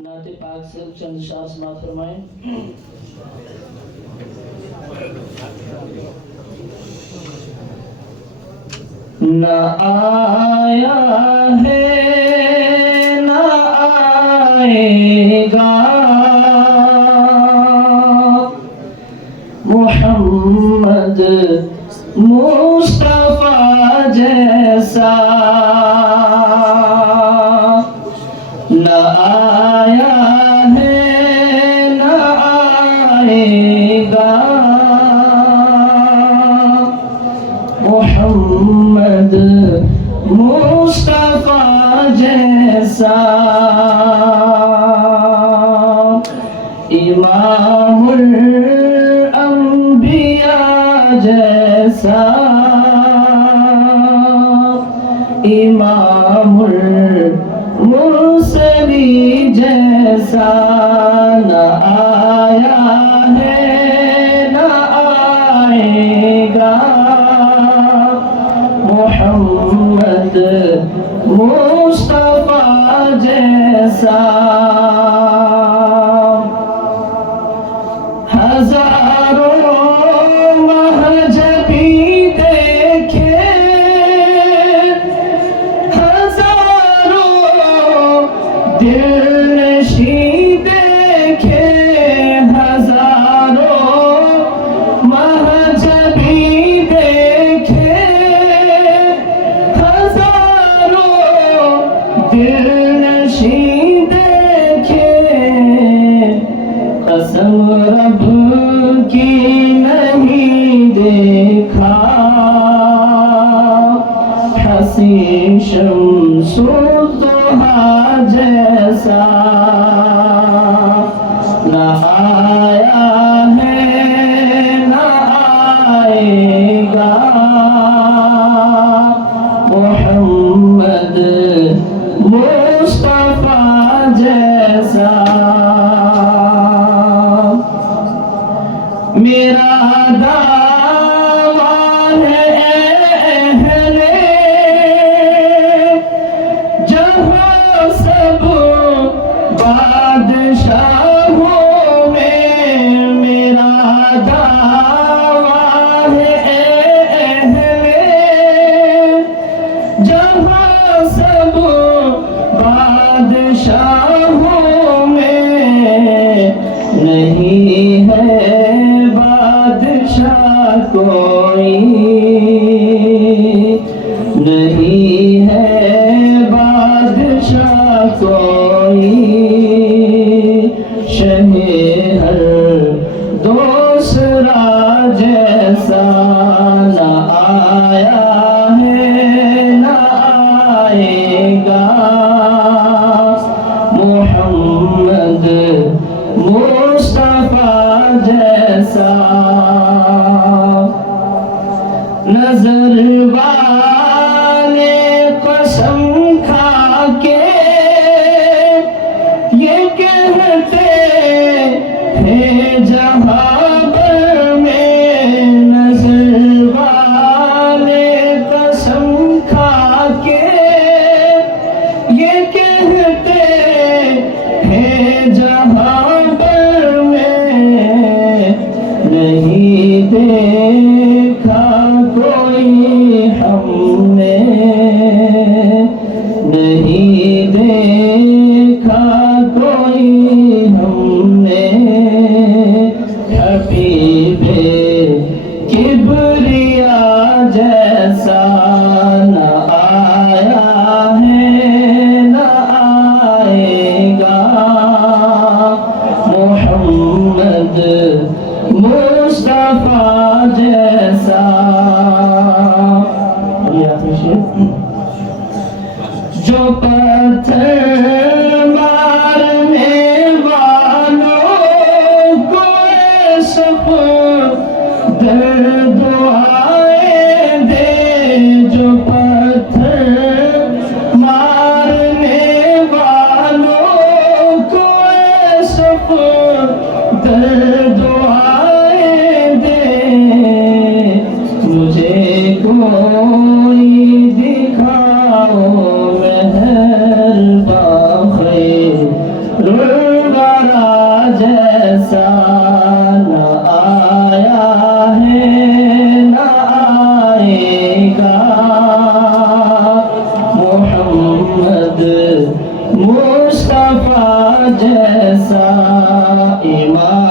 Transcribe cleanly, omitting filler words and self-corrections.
नात पाक से चंद शाह समात फरमाएं। न आया है न आएगा मोहम्मद मुस्तफा जैसा, न आया है न आएगा मोहम्मद मुस्तफा जैसा। इमामुल अंबिया जैसा, इमामुल मुरसली जैसा, न आया है न आएगा मोहम्मद मुस्तफा जैसा। हजारों महजबी देखे, हजारों दिलनशी देखे, हजारों महजबी देखे, हजारों दिलनशी देखे, कसम रब की नहीं देखा हसी शम्सुद्दोहा जैसा। न आया है न आएगा मोहम्मद मुस्तफा जैसा। मेरा दावा है अहले जहाँ सब बादशाहों में, मेरा दावा है अहले जहाँ सब बादशाहों में, नहीं है बादशाह कोई, नहीं है बादशाह कोई, शहे हर दूसरा जैसा। न आया है न आएगा मोहम्मद मुस्तफा जैसा। नजर वाले कसम खा के ये कहते हैं जहां भर में, नजर वाले कसम खा के ये कहते हैं जहां भर में, नहीं देखा कोई हमने, नहीं देखा कोई हमने हबीबे किबरिया जैसा। न आया है न आएगा जैसा न आया है न आएगा मोहम्मद मुस्तफा जैसा ईमान